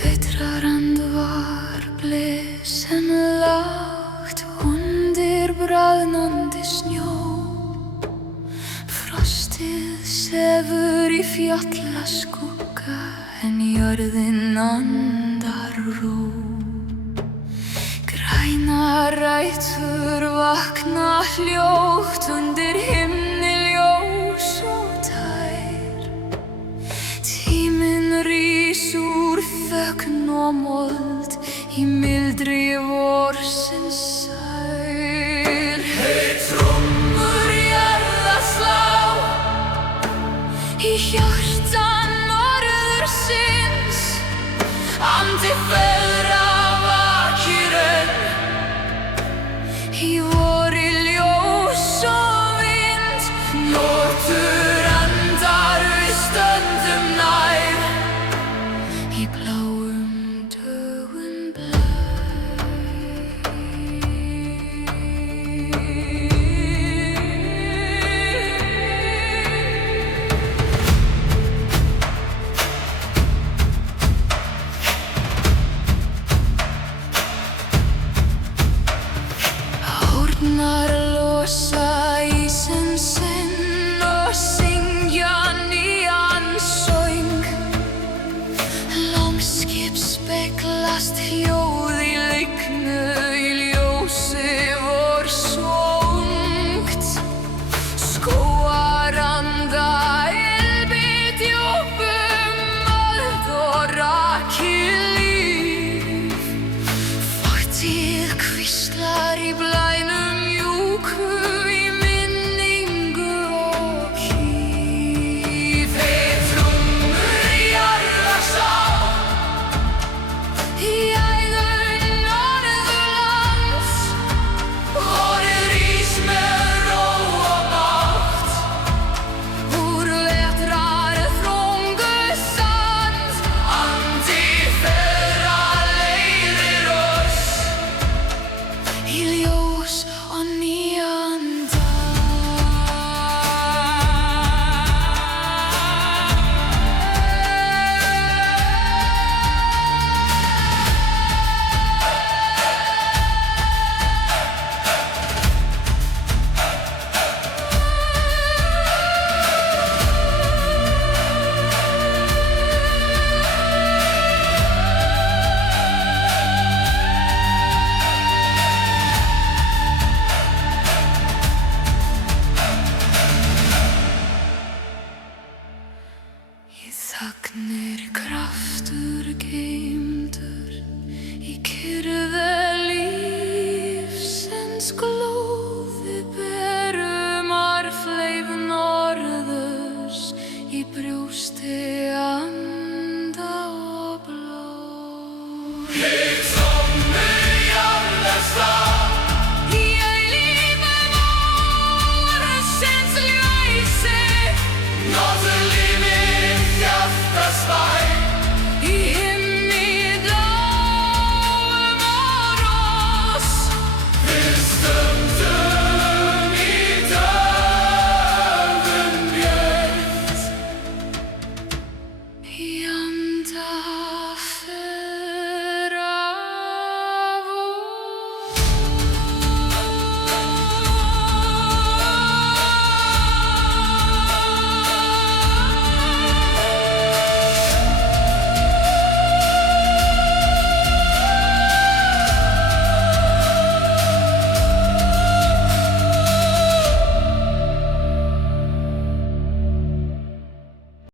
Vetrarandvar blesen lágt undir bráðnandi snjó. Frostið sefur í fjallaskugga en jörðin andar ró. Grænar rætur vakna hljótt undir himni ljós og tær. Tíminn rís úr þögn og mold í mildri vorsins sæl. Hey, trommur jarðar slá í hjarta norðursins. Andi feðra vakir enn í vori ljós og vind. Nóttur andar við stöndum nær í bláum dögun blæ. Árnar losa ísinn sinn og syngja nýjan söng. Longskip speglast hljóð í leiknu í ljósi vors og ungt. Skógar anda ylbið djúpum mold og rakið líf. Fortíð hvíslar í blænum mjúku í minningu og kýf. Hey, trommur jarðar slá í æðum Norðurlands. Vorið rís með ró og mátt úr vetrar þrungu sand. Andi feðra leiðir oss í ljós og nýjan dag. Í þagnir kraftur geymdur í kyrrð lífsins glóði. Berum arfleif norðurs í brjósti anda og blóð. Hey, trommur jarðar slá